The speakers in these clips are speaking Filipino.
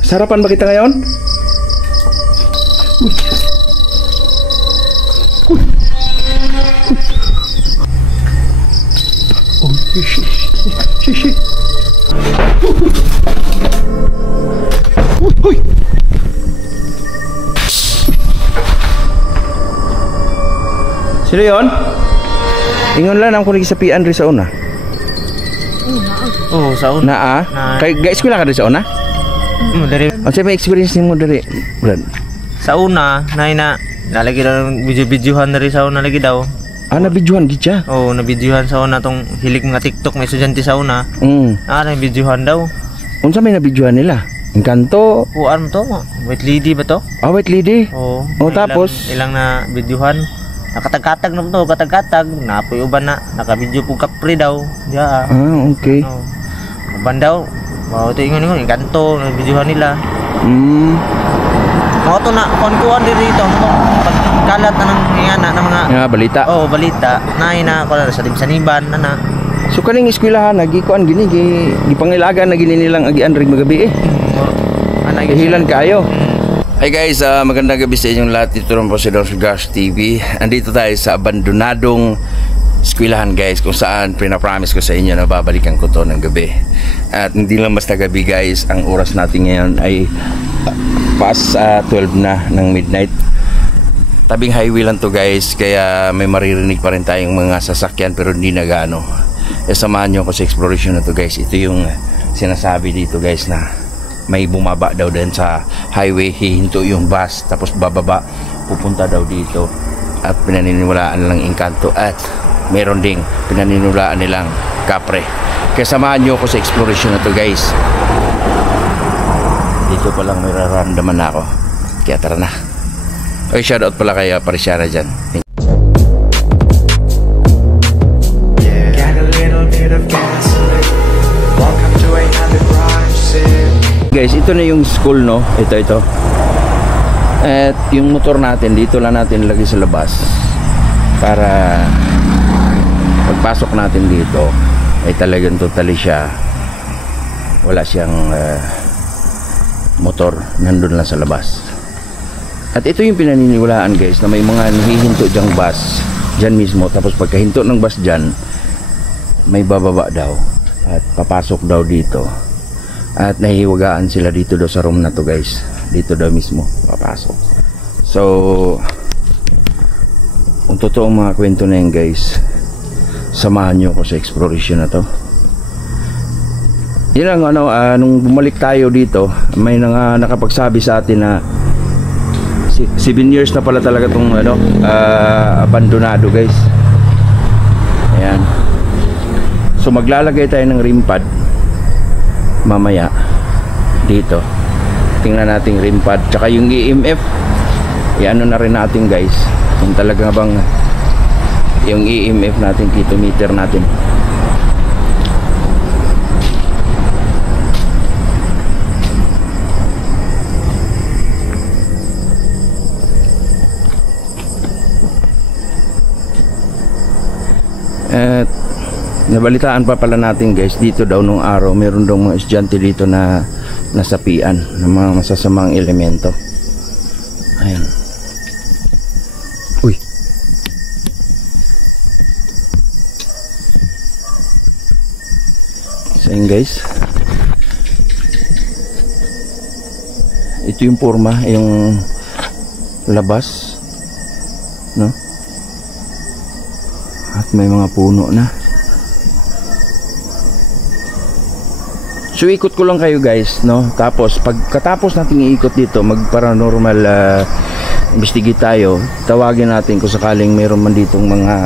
Sarapan ba kita ngayon? Uy. Uy. Uy. Oh, shit. Uy. Uy. Sino yun? Ingon lang ang kunig sa pian rin sa una. Oo, sa una. Naa? Kay guys ko lang ka rin sa una? Dari. Ano sa'yo may experience mo dari, Brad? Sa una, nalagi lang video-videohan na rin sa una lagi daw. Ah, nabidyohan gitya? Oo, nabidyohan sa una tong hilig mga TikTok, may estudyante sa una. Nabidyohan daw. Unsa may nabidyohan nila? Encanto? Kuan to, White Lady ba to? Ah, White Lady? Oo. Tapos? Ilang na videohan. Nakatag-katag na to, katag-katag. Napoy uban na, naka-video po kapre daw. Yeah. Ah, okay. Uban daw. Ito ingon, Encanto, nabidyohan nila. Mga to na, kuan-kuan din dito. Pagkalat na ng mga balita. Oo, balita. Sa Dimsaniban, na. So kaning eskwelahan nagikuan gini gipangilagan na gini nilang agian rig magabi eh. Hilan kayo. Hi guys, magandang gabi sa inyong lahat. Dito rin po si Don Gas TV. Andito tayo sa abandonadong eskwelahan guys, kung saan pinapromise ko sa inyo na babalikan ko to ng gabi. At hindi lang basta gabi guys, ang oras natin ngayon ay past 12 na ng midnight. Tabing highway lang to guys, kaya may maririnig pa rin tayong mga sasakyan pero hindi na gaano. Samahan nyo ako sa exploration na to guys. Ito yung sinasabi dito guys na may bumaba daw din sa highway, hihinto yung bus tapos bababa, pupunta daw dito. At pinaniniwalaan lang Encanto at meron ding pinaniniwalaan nilang kapre. Kaya samahan nyo ako sa exploration na to guys. Dito pa lang may nararamdaman na ako, kaya tara na. Okay, shoutout pala kay Parisiara dyan. Guys, ito na yung school, no? Ito. At yung motor natin, dito lang natin lagay sa labas. Para pagpasok natin dito, ay talagang totally siya. Wala siyang motor, nandun lang sa labas. At ito yung pinaniniwalaan guys, na may mga nahihinto dyang bus dyan mismo. Tapos pagkahinto ng bus dyan, may bababa daw at papasok daw dito. At nahihiwagaan sila dito daw sa room na to guys. Dito daw mismo papasok. So kung totoong mga kwento na yan guys, samahan nyo ako sa exploration na to. Yun lang nung bumalik tayo dito, may nakapagsabi sa atin na 7 years na pala talaga itong abandonado guys. Ayan. So maglalagay tayo ng rim pad mamaya dito. Tingnan natin rim pad tsaka yung EMF, i-ano na rin natin guys kung talaga bang yung EMF natin, kitometer natin. At nabalitaan pa pala natin guys, dito daw nung araw meron daw mga estudyante dito na nasapian ng mga masasamang elemento. Ayan. Uy. So yun guys, ito yung forma, yung labas, no? At may mga puno na. So ikot ko lang kayo guys, no? Tapos pagkatapos nating iikot dito, mag paranormal investigate tayo. Tawagin natin kung sakaling mayroon man ditong mga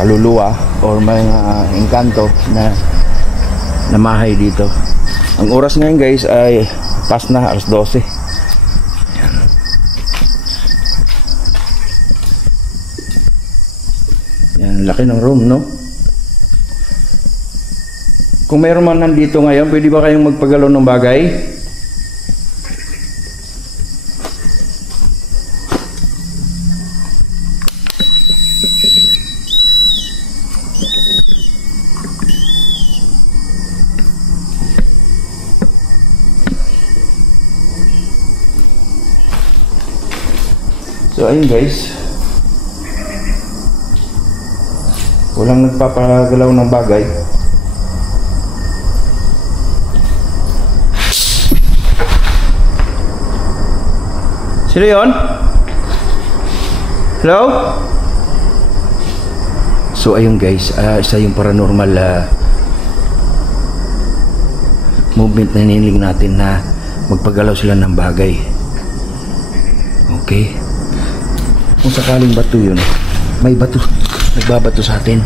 kaluluwa or mga engkanto na namahay dito. Ang oras ngayon guys ay past na 12:00. Yan, laki ng room, no? Kung mayroon man nandito ngayon, pwede ba kayong magpagalaw ng bagay? So ayun guys, walang nagpapagalaw ng bagay. Sino yun? Hello? So ayun guys, isa yung paranormal movement na hiniling natin na magpagalaw sila ng bagay. Okay. Kung sakaling bato yun, may bato, nagbabato sa atin.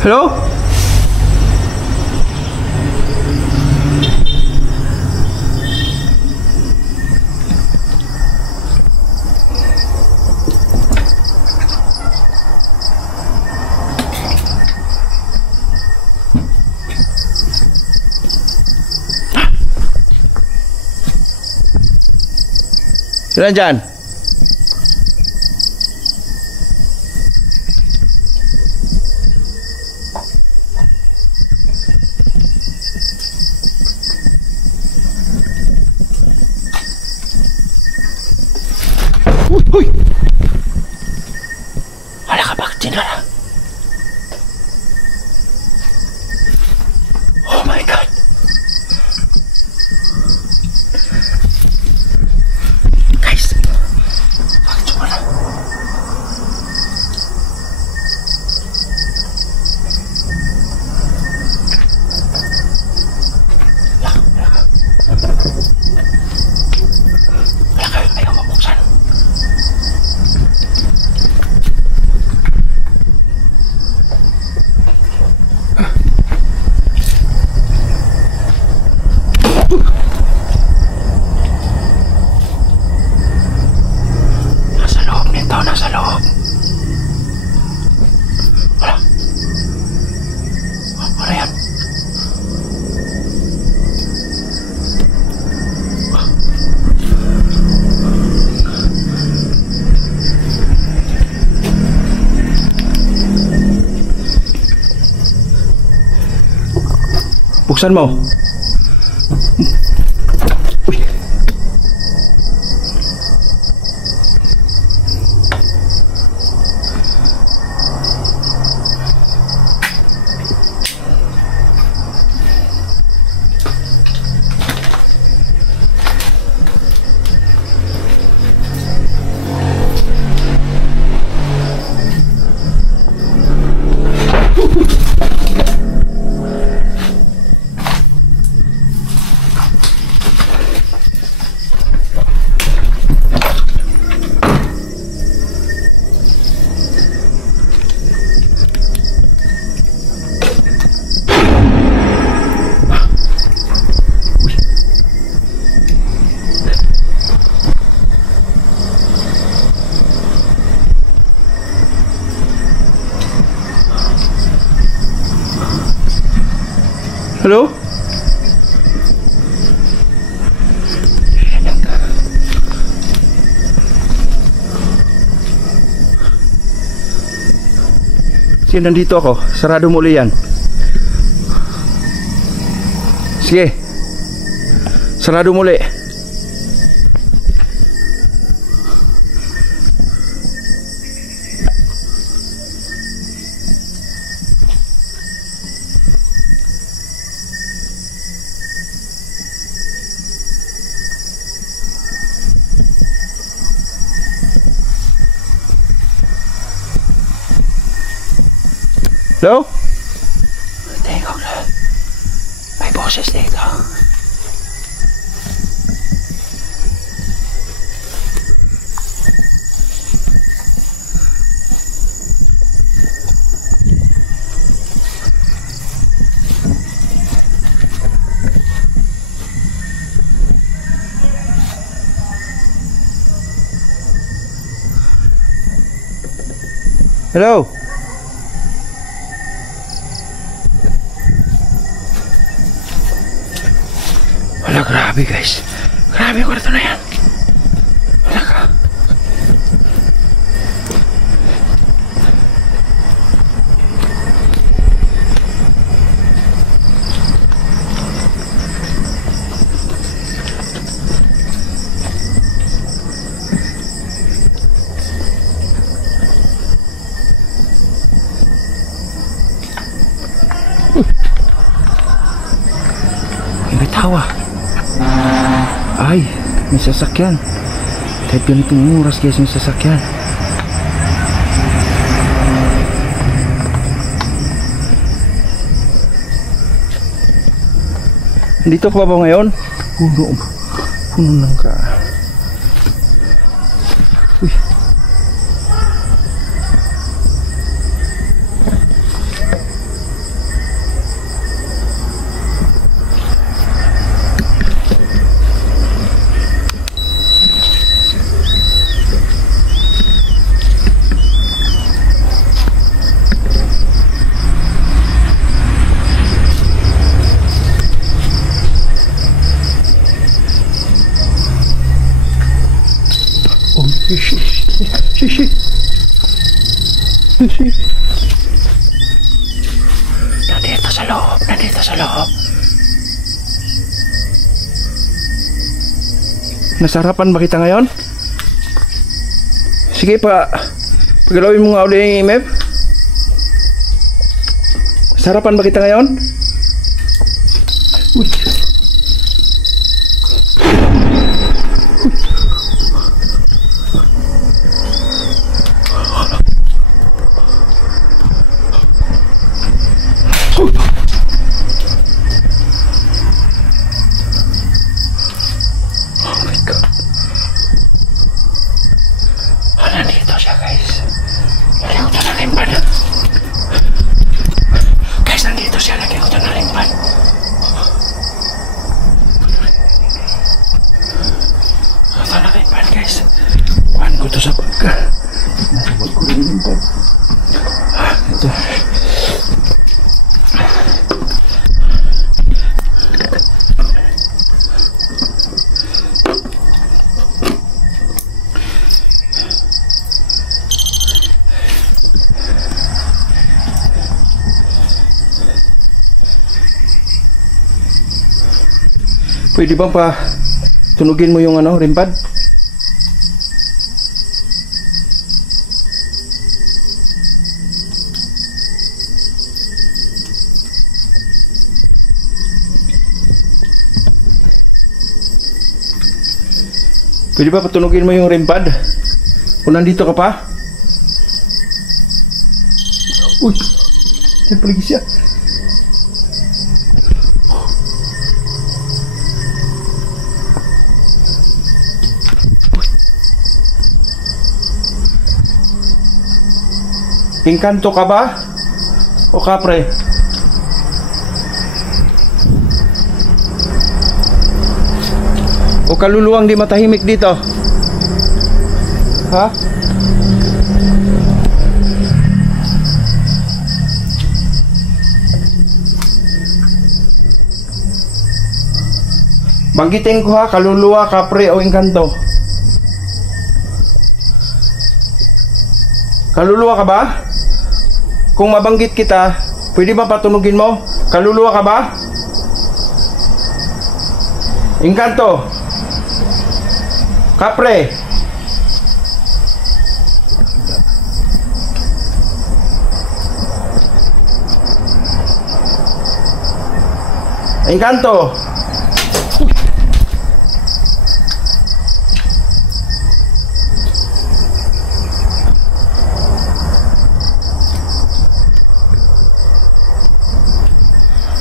Hello? Sila dyan? Uy! Wala ka bakit sinara? Oh my God! Guys! Bakit sumara? Ayaw mabuksan. Nasa loob nito, nasa loob. Wala. Wala yan. Buksan mo. Uy. Hello? Sige, nandito ako. Sarado mo ulit yan. Sige. Sarado mo ulit. Hello? Tengok na. May boses dito. Hello? Wala, grabe guys. Grabe yung kwarto na yan. Wala ka. May tawa. Ay, may sasakyan. Kahit ganitong oras guys, may sasakyan. Dito ka ba ngayon? Puno lang ka. Uy. Nandito sa loob, nandito sa loob. Nasarapan ba kita ngayon? Sige pa, pagalawin mo nga ulit yung IMF. Sarapan ba kita ngayon? Uy. Sa pagka nasabot ko rin yung pag ito pwede bang pa tunugin mo yung rim pad? Pwede ba patunugin mo yung rim pad? Kung nandito ka pa? Uy! Saan palagi siya? Engkanto ka ba? O kapre? O kaluluwang di matahimik dito? Ha? Banggitin ko ha, kaluluwa, kapre o engkanto? Kaluluwa ka ba? Kung mabanggit kita, pwede ba patunugin mo? Kaluluwa ka ba? Engkanto? Kapre? Engkanto?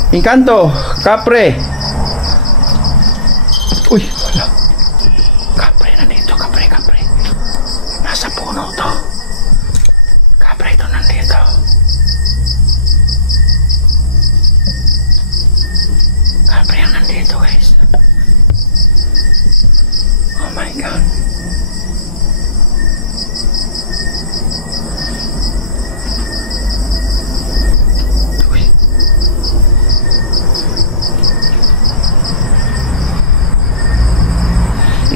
Engkanto? Kapre? Uy, wala. Kapre nandito, kapre. Nasa puno to. Kapre ito nandito. Kapre ang nandito guys. Oh my God.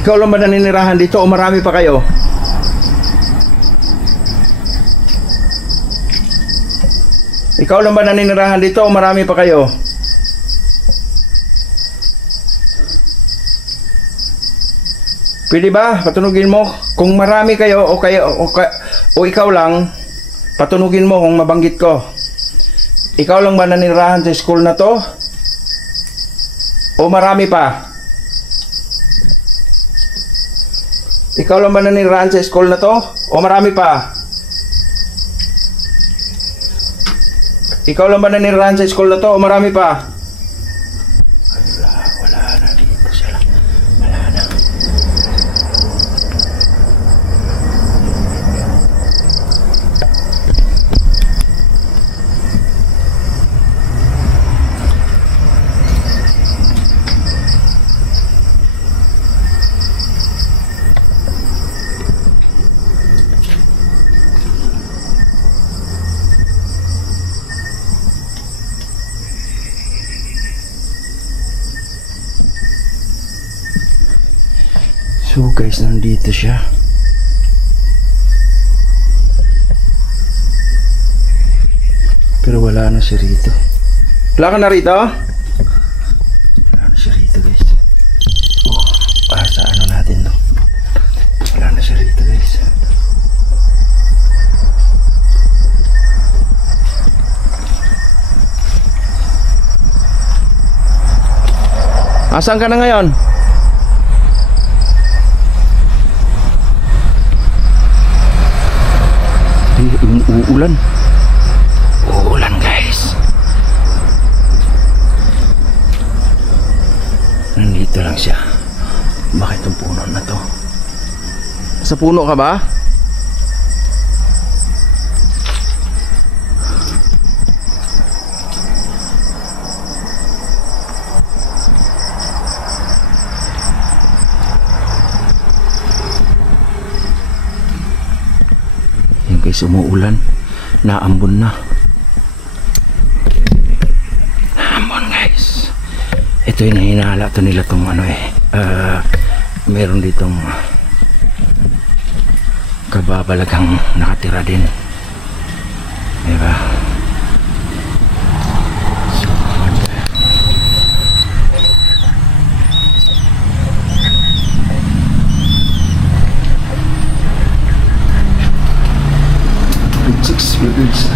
Ikaw lang ba naninirahan dito o marami pa kayo? Ikaw lang ba naninirahan dito o marami pa kayo? Pwede ba? Patunugin mo kung marami kayo o ikaw lang, patunugin mo kung mabanggit ko. Ikaw lang ba naninirahan sa school na to? O marami pa? Ikaw lang ba naninirahan sa school na to? O marami pa? Ikaw lang ba naninirahan sa school na to? O marami pa? Wala na dito sila. Wala na. So guys, nandito siya. Pero wala na siya rito. Wala ka na rito? Wala na siya rito guys. Sa ano natin to? Wala na siya rito guys. Asan ka na ngayon? Uulan. Uulan guys. Nandito lang siya. Bakit itong puno na to? Sa puno ka ba? Yan guys, umuulan. Naambon na. Naambon guys. Ito yung hinahala to nila tong ano meron ditong kababalagang nakatira din. Diba? Six figures.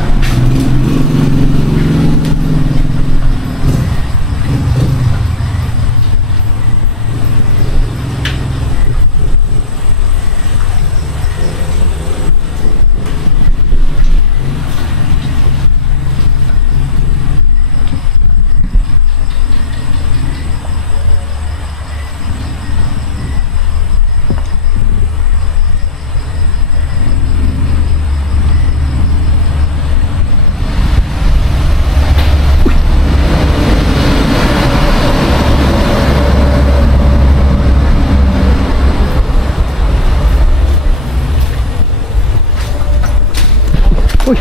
Uy,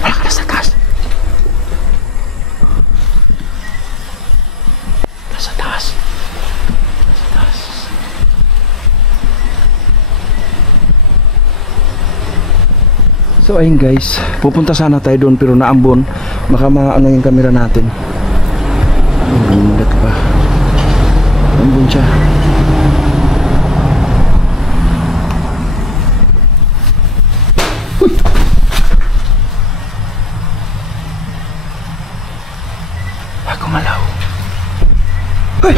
wala ka na sa taas. Nasa taas. Nasa taas. So ayun guys, pupunta sana tayo doon pero naambon. Baka maano yung camera natin. Bigat pa. Naambon siya. Gumalaw. Ay!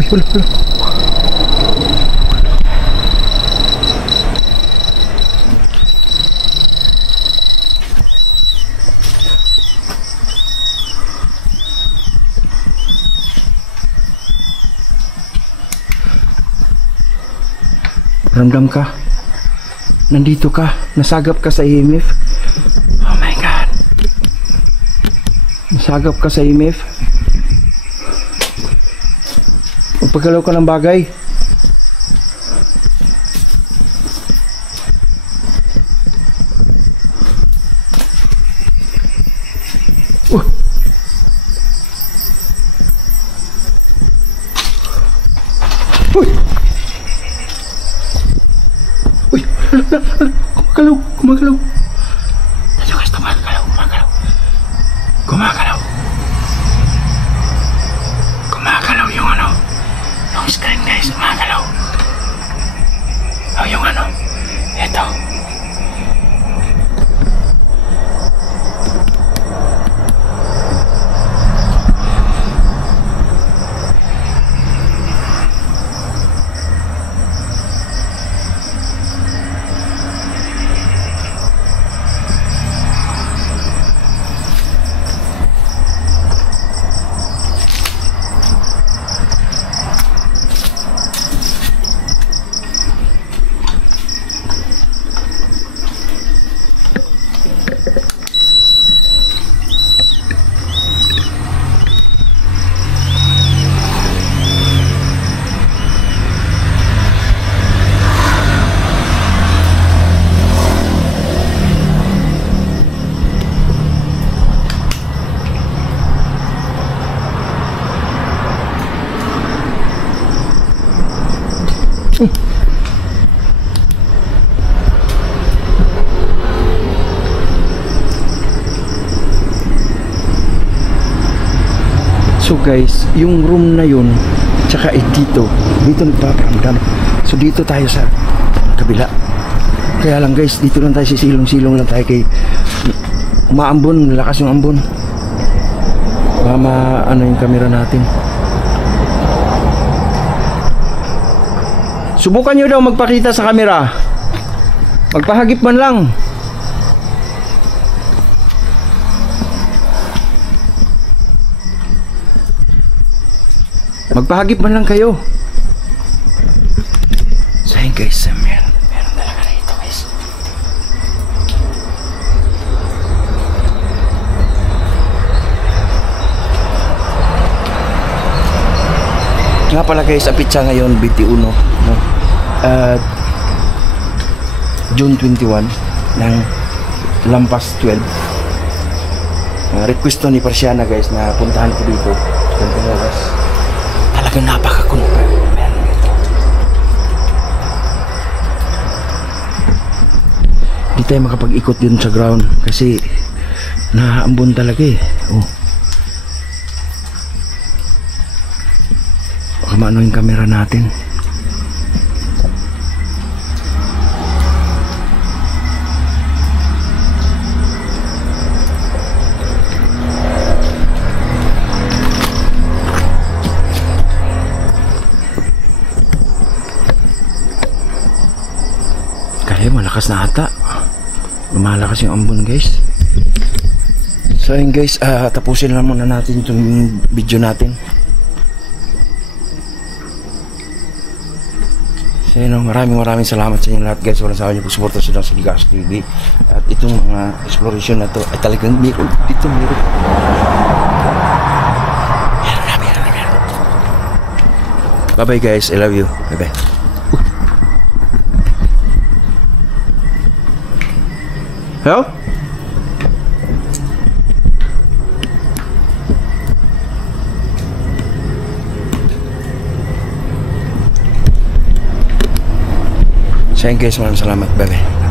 Uy, wala, wala. Ramdam ka. Nandito ka. Nasagap ka sa EMF. Oh my God. Nasagap ka sa EMF. Magpagalaw ka ng bagay. Uy! Uy! Gumagalaw! Gumagalaw! Tayo guys, gumagalaw! Gumagalaw! Gumagalaw! Gumagalaw yung ano, yung screen guys, gumagalaw. Oh, yung ano, eto. So guys, yung room na yun, tsaka dito nagpaparamdam. So dito tayo sa kabila. Kaya lang guys, dito lang tayo, sisilong-silong lang tayo kay umaambon, lakas yung ambon. Baka ano yung camera natin. Subukan nyo daw magpakita sa camera. Magpahagip man lang. Magpahagip man lang kayo. So yun guys, meron talaga rito guys. Nga pala guys, ang pitsa ngayon 21 no? June 21 ng lampas 12. Request to ni Parsiana guys na puntahan ko dito. Talagang napaka-confirm. Meron dito. Hindi tayo makapag-ikot dun sa ground kasi naambon talaga eh. Oh. Baka maano yung camera natin. Malakas na ata. Lumalakas yung ambon guys. So yun guys, tapusin lang muna natin itong video natin. So yun, maraming salamat sa inyo lahat guys. Walang sawa niyo po suporta sa Gas TV. At itong mga exploration na to ay talagang meron dito, meron. Bye bye guys, I love you. Bye bye. Hello? So yun guys, maraming salamat. Bye bye.